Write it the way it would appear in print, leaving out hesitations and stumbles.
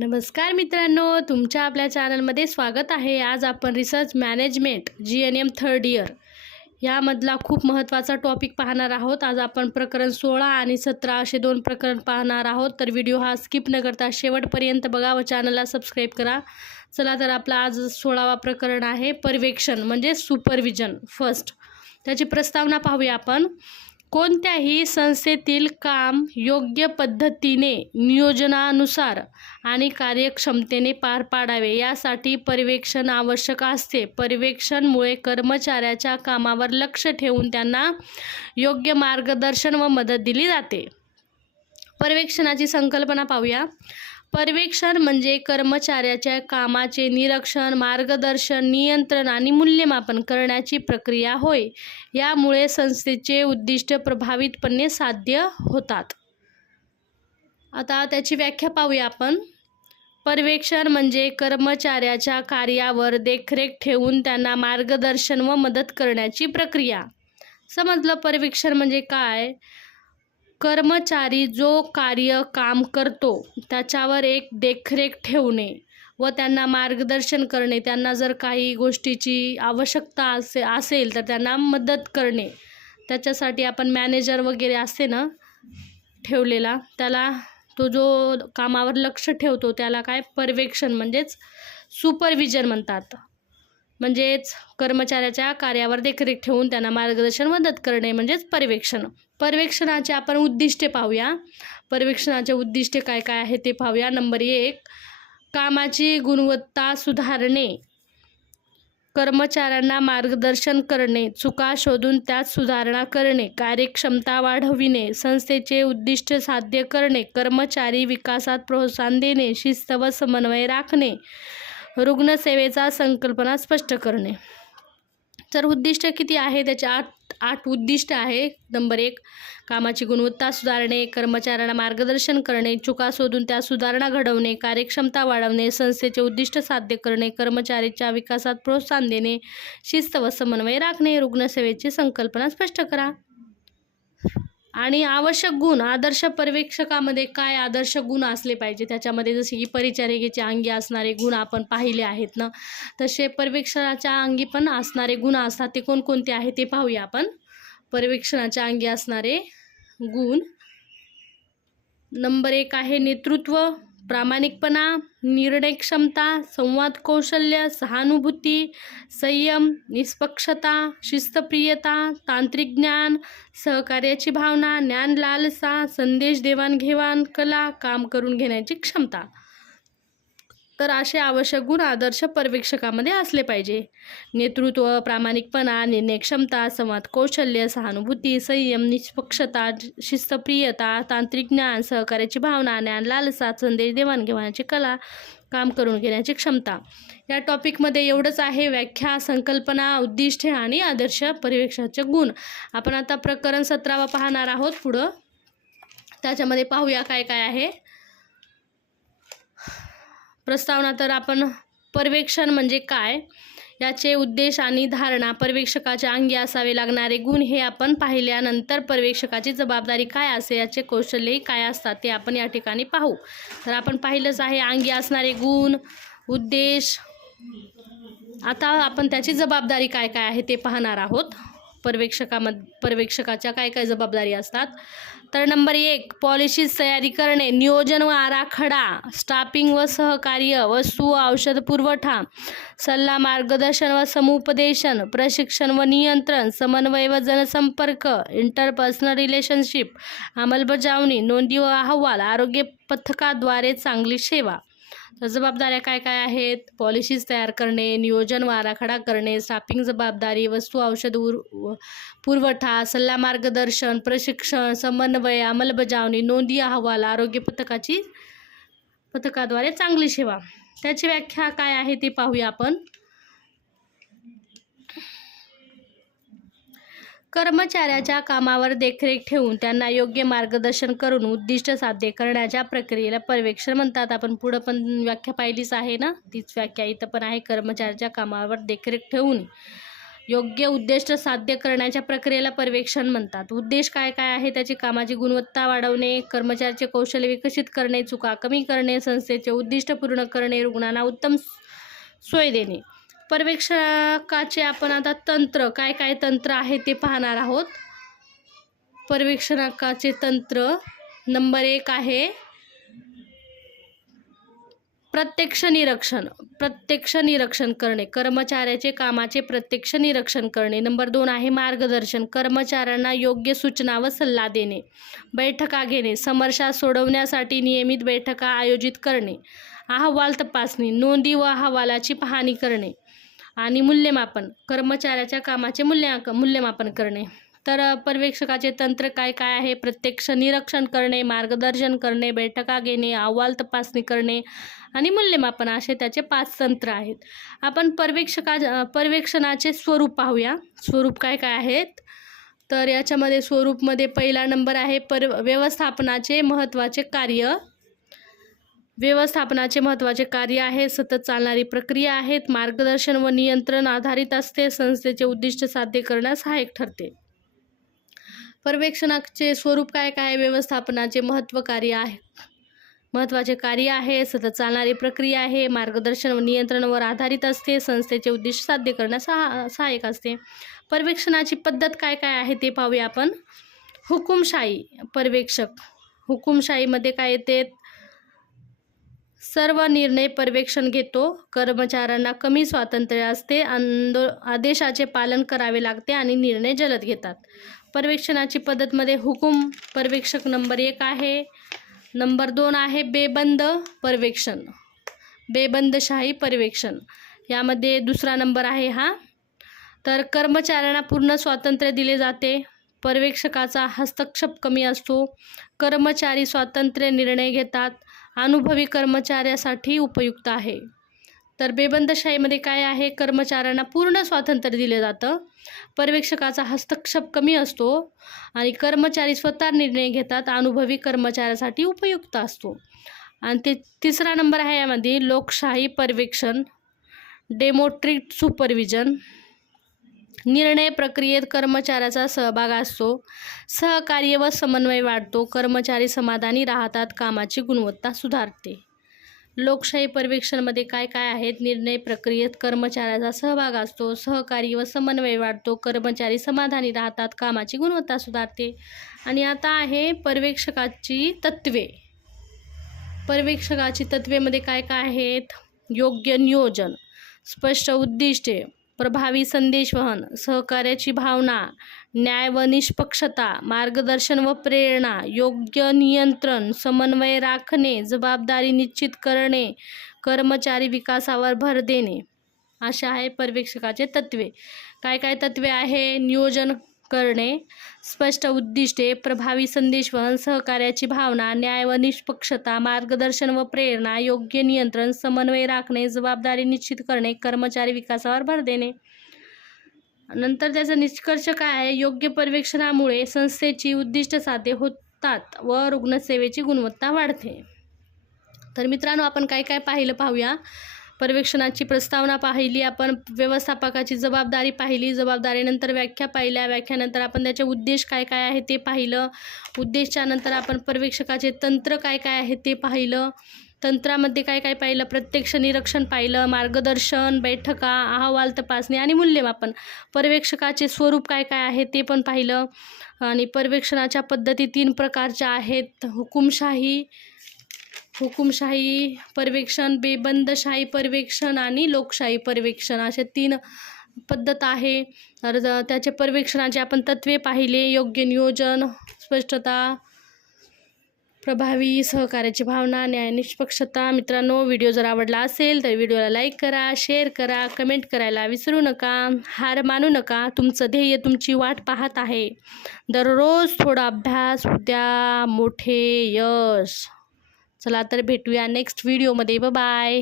नमस्कार मित्रांनो, तुमच्या आपल्या चॅनलमध्ये स्वागत आहे। आज आपण research management GNM third year यामधला खूप महत्त्वाचा टॉपिक पाहणार आहोत। आज आपण प्रकरण 16 आणि 17 असे दोन प्रकरण पाहणार आहोत। तर व्हिडिओ हा स्किप न करता शेवटपर्यंत बघा व चॅनलला सबस्क्राईब करा। चला तर आपला आज 16वा प्रकरण आहे पर्यवेक्षण म्हणजे सुपरविजन फर्स्ट। त्याची प्रस्तावना पाहूया आपण। कोणत्याही संस्थेतील काम योग्य पद्धतीने नियोजनानुसार आणि कार्यक्षमतेने पार पाडावे यासाठी पर्यवेक्षण आवश्यक असते। पर्यवेक्षणामुळे कर्मचाऱ्याच्या कामावर लक्ष ठेवून त्यांना योग्य मार्गदर्शन व मदत दिली जाते। पर्यवेक्षणाची संकल्पना पाहूया। पर्यवेक्षण म्हणजे कर्मचाऱ्याच्या कामाचे निरीक्षण, मार्गदर्शन, नियंत्रण आणि मूल्यमापन करण्याची प्रक्रिया होय। यामुळे संस्थेचे उद्दिष्ट प्रभावीपणे साध्य होतात। आता त्याची व्याख्या पाहूया आपण। पर्यवेक्षण म्हणजे कर्मचाऱ्याच्या कार्यावर देखरेख ठेवून त्यांना मार्गदर्शन व मदत करण्याची प्रक्रिया। समजलं पर्यवेक्षण म्हणजे काय? कर्मचारी जो काम करतो त्याच्यावर एक देखरेख ठेवणे व त्यांना मार्गदर्शन करणे, त्यांना जर काही गोष्टीची आवश्यकता असेल तर त्यांना मदत करणे, त्याच्यासाठी आपण मॅनेजर वगैरे असते ना ठेवलेला, त्याला तो जो कामावर लक्ष ठेवतो त्याला काय पर्यवेक्षण म्हणजेच सुपरविजन म्हणतात। म्हणजेच कर्मचाऱ्याच्या कार्यावर देखरेख ठेवून त्यांना मार्गदर्शन मदत करणे म्हणजेच पर्यवेक्षण। पर्यवेक्षणाचे आपण उद्दिष्टे पाहूया। पर्यवेक्षणाचे उद्दिष्टे काय काय आहे ते पाहूया। नंबर 1, कामाची गुणवत्ता सुधारणे, कर्मचाऱ्यांना मार्गदर्शन करणे, चुका शोधून त्यात सुधारणा करणे, कार्यक्षमता वाढविणे, संस्थेचे उद्दिष्ट साध्य करणे, कर्मचारी विकासात प्रोत्साहन देणे, शिस्त व समन्वय राखणे, रुग्णसेवेचा संकल्पना स्पष्ट करणे। तर उद्दिष्ट किती आहे? त्याचे 8 उद्दिष्ट आहे। नंबर 1, कामाची गुणवत्ता सुधारणे, कर्मचाऱ्यांना मार्गदर्शन करणे, चुका शोधून त्या सुधारणा घडवणे, कार्यक्षमता वाढवणे, संस्थेचे उद्दिष्ट साध्य करणे, कर्मचारीच्या विकासात प्रोत्साहन देणे, शिस्त व समन्वय राखणे, रुग्णसेवेची संकल्पना स्पष्ट करा। आणि आवश्यक गुण, आदर्श पर्यवेक्षकामध्ये काय आदर्श गुण असले पाहिजे त्याच्यामध्ये, जसे की परिचारिकेचे अंगी असणारे गुण आपण पाहिले आहेत ना, तसे पर्यवेक्षणाच्या अंगी पण असणारे गुण असतात। ते कोणकोणते आहे ते पाहूया आपण। पर्यवेक्षणाच्या अंगी असणारे गुण, नंबर 1 आहे नेतृत्व, प्रामाणिकपणा, निर्णय क्षमता, संवाद कौशल्य, सहानुभूती, संयम, निष्पक्षता, शिस्तप्रियता, तांत्रिक ज्ञान, सहकार्याची भावना, ज्ञान लालसा, संदेश देवाणघेवाण कला, काम करून घेण्याची क्षमता। तर असे आवश्यक गुण आदर्श पर्यवेक्षकामध्ये असले पाहिजे। नेतृत्व, प्रामाणिकपणा, निर्णय क्षमता, संवाद कौशल्य, सहानुभूती, संयम, निष्पक्षता, शिस्तप्रियता, तांत्रिक ज्ञान, सहकार्याची भावना, ज्ञान लालसा, संदेश देवाणघेवाणाची कला, काम करून घेण्याची क्षमता। या टॉपिकमध्ये एवढंच आहे। व्याख्या, संकल्पना, उद्दिष्टे आणि आदर्श पर्यवेक्षकाचे गुण। आपण आता प्रकरण 17 पाहणार आहोत पुढं। त्याच्यामध्ये पाहूया काय काय आहे प्रस्तावना। तर आपण पर्यवेक्षण म्हणजे काय, याचे उद्देश आणि धारणा, पर्यवेक्षकाच्या अंगी असावे लागणारे गुण हे आपण पाहिल्यानंतर पर्यवेक्षकाची जबाबदारी काय असते, याचे कौशल्यही काय असतात ते आपण या ठिकाणी पाहू। तर आपण पाहिलंच आहे अंगी असणारे गुण, उद्देश। आता आपण त्याची जबाबदारी काय काय आहे ते पाहणार आहोत। पर्यवेक्षकाच्या काय काय जबाबदारी असतात। तर नंबर 1, पॉलिसीज तयारी करणे, नियोजन व आराखडा, स्टाफिंग व सहकार्य, वस्तू व औषध पुरवठा, सल्ला मार्गदर्शन व समुपदेशन, प्रशिक्षण व नियंत्रण, समन्वय व जनसंपर्क, इंटरपर्सनल रिलेशनशिप, अंमलबजावणी, नोंदी व अहवाल, आरोग्य पथकाद्वारे चांगली सेवा। तर जबाबदाऱ्या काय काय आहेत? पॉलिसीज तयार करणे, नियोजन व आराखडा करणे, स्टाफिंग जबाबदारी, वस्तू औषध पुरवठा, सल्ला मार्गदर्शन, प्रशिक्षण, समन्वय, अंमलबजावणी, नोंदी अहवाल, आरोग्य पथकाद्वारे चांगली सेवा। त्याची व्याख्या काय आहे ते पाहूया आपण। कर्मचाऱ्याच्या कामावर देखरेख ठेवून त्यांना योग्य मार्गदर्शन करून उद्दिष्ट साध्य करण्याच्या प्रक्रियेला पर्यवेक्षण म्हणतात। आपण पुढं पण व्याख्या पाहिलीच आहे ना, तीच व्याख्या इथं पण आहे। कर्मचाऱ्याच्या कामावर देखरेख ठेवून योग्य उद्दिष्ट साध्य करण्याच्या प्रक्रियेला पर्यवेक्षण म्हणतात. उद्देश काय काय आहे, त्याची कामाची गुणवत्ता वाढवणे, कर्मचाऱ्याचे कौशल्य विकसित करणे, चुका कमी करणे, संस्थेचे उद्दिष्ट पूर्ण करणे, रुग्णांना उत्तम सोय देणे. पर्यवेक्षकाचे आपण आता तंत्र काय काय तंत्र आहे ते पाहणार आहोत. पर्यवेक्षकाचे तंत्र नंबर 1 आहे प्रत्यक्ष निरीक्षण करणे, कर्मचाऱ्याचे कामाचे प्रत्यक्ष निरीक्षण करणे. नंबर 2 आहे मार्गदर्शन, कर्मचाऱ्यांना योग्य सूचना व सल्ला देणे. बैठका घेणे, समस्या सोडवण्यासाठी नियमित बैठका आयोजित करणे. अहवाल तपासणी, नोंदी व अहवालाची पाहणी करणे. आणि मूल्यमापन, कर्मचाऱ्याच्या कामाचे मूल्यमापन करणे. तर पर्यवेक्षकाचे तंत्र काय काय आहे, प्रत्यक्ष निरीक्षण करणे, मार्गदर्शन करणे, बैठका घेणे, अहवाल तपासणी करणे आणि मूल्यमापन, असे त्याचे 5 तंत्र आहेत. आपण पर्यवेक्षणाचे स्वरूप पाहूया. स्वरूप काय काय आहेत, तर याच्यामध्ये स्वरूपमध्ये पहिला नंबर आहे व्यवस्थापनाचे महत्त्वाचे कार्य आहे, सतत चालणारी प्रक्रिया आहेत, मार्गदर्शन व नियंत्रण आधारित असते, संस्थेचे उद्दिष्ट साध्य करण्यास सहाय्यक ठरते. पर्यवेक्षणाचे स्वरूप काय काय, व्यवस्थापनाचे महत्त्वाचे कार्य आहे, सतत चालणारी प्रक्रिया आहे, मार्गदर्शन व नियंत्रणावर आधारित असते, संस्थेचे उद्दिष्ट साध्य करण्यास सहाय्यक असते. पर्यवेक्षणाची पद्धत काय काय आहे ते पाहूया आपण. हुकुमशाही पर्यवेक्षक, हुकुमशाहीमध्ये काय येते, सर्व निर्णय पर्यवेक्षण घेतो, कर्मचाऱ्यांना कमी स्वातंत्र्य असते, आदेशाचे पालन करावे लागते आणि निर्णय जलद घेतात. पर्यवेक्षणाची पद्धतमध्ये हुकुम पर्यवेक्षक नंबर 1 आहे. नंबर 2 आहे बेबंदशाही पर्यवेक्षण, यामध्ये दुसरा नंबर आहे हा. तर कर्मचाऱ्यांना पूर्ण स्वातंत्र्य दिले जाते, पर्यवेक्षकाचा हस्तक्षेप कमी असतो, कर्मचारी स्वातंत्र्य निर्णय घेतात, अनुभवी कर्मचाऱ्यासाठी उपयुक्त आहे. तर बेबंदशाहीमध्ये काय आहे, कर्मचाऱ्यांना पूर्ण स्वातंत्र्य दिले जातं, पर्यवेक्षकाचा हस्तक्षेप कमी असतो आणि कर्मचारी स्वतः निर्णय घेतात, अनुभवी कर्मचाऱ्यासाठी उपयुक्त असतो. आणि तिसरा नंबर आहे यामध्ये लोकशाही पर्यवेक्षण, डेमोक्रेटिक सुपरविजन, निर्णय प्रक्रियेत कर्मचाऱ्याचा सहभाग असतो, सहकार्य व समन्वय वाढतो, कर्मचारी समाधानी राहतात, कामाची गुणवत्ता सुधारते. लोकशाही पर्यवेक्षणमध्ये काय काय आहेत, निर्णय प्रक्रियेत कर्मचाऱ्याचा सहभाग असतो, सहकार्य व समन्वय वाढतो, कर्मचारी समाधानी राहतात, कामाची गुणवत्ता सुधारते. आणि आता आहे पर्यवेक्षकाची तत्वेमध्ये काय काय आहेत, योग्य नियोजन, स्पष्ट उद्दिष्टे, प्रभावी संदेशवहन, सहकार्याची भावना, न्याय व निष्पक्षता, मार्गदर्शन व प्रेरणा, योग्य नियंत्रण, समन्वय राखणे, जबाबदारी निश्चित करणे, कर्मचारी विकासावर भर देणे, अशा आहे पर्यवेक्षकाचे तत्वे. काय काय तत्वे आहे, नियोजन करणे, स्पष्ट उद्दिष्टे, प्रभावी संदेशवहन, सहकार्याची भावना, न्याय व निष्पक्षता, मार्गदर्शन व प्रेरणा, योग्य नियंत्रण, समन्वय राखणे, जबाबदारी निश्चित करणे, कर्मचारी विकासावर भर देणे. नंतर त्याचा निष्कर्ष काय आहे, योग्य पर्यवेक्षणामुळे संस्थेची उद्दिष्ट साध्य होतात व रुग्णसेवेची गुणवत्ता वाढते. तर मित्रांनो, आपण काय काय पाहिलं पाहूया. पर्यवेक्षणाची प्रस्तावना पाहिली आपण, व्यवस्थापकाची जबाबदारी पाहिली, जबाबदारीनंतर व्याख्या पाहिल्या, व्याख्यानंतर आपण त्याचे उद्देश काय काय आहे ते पाहिलं, उद्देशानंतर आपण पर्यवेक्षकाचे तंत्र काय काय आहे ते पाहिलं, तंत्रामध्ये काय काय पाहिलं, प्रत्यक्ष निरीक्षण पाहिलं, मार्गदर्शन, बैठका, अहवाल तपासणी आणि मूल्यमापन, पर्यवेक्षकाचे स्वरूप काय काय आहे ते पण पाहिलं. आणि पर्यवेक्षणाच्या पद्धती 3 प्रकारच्या आहेत, हुकुमशाही पर्यवेक्षण, बेबंदशाही पर्यवेक्षण आणि लोकशाही पर्यवेक्षण, अशा 3 पद्धत आहे. तर त्याचे पर्यवेक्षणाचे आपण तत्वे पाहिले, योग्य नियोजन, स्पष्टता, प्रभावी, सहकार्याची भावना, न्याय, निष्पक्षता. मित्रांनो, व्हिडिओ जर आवडला असेल तर व्हिडिओला लाईक करा, शेअर करा, कमेंट करायला विसरू नका, हार मानू नका, तुमचं ध्येय तुमची वाट पाहत आहे. दररोज थोडा अभ्यास, उद्या मोठे यश. चला तर भेटूया नेक्स्ट व्हिडिओमध्ये. बाय.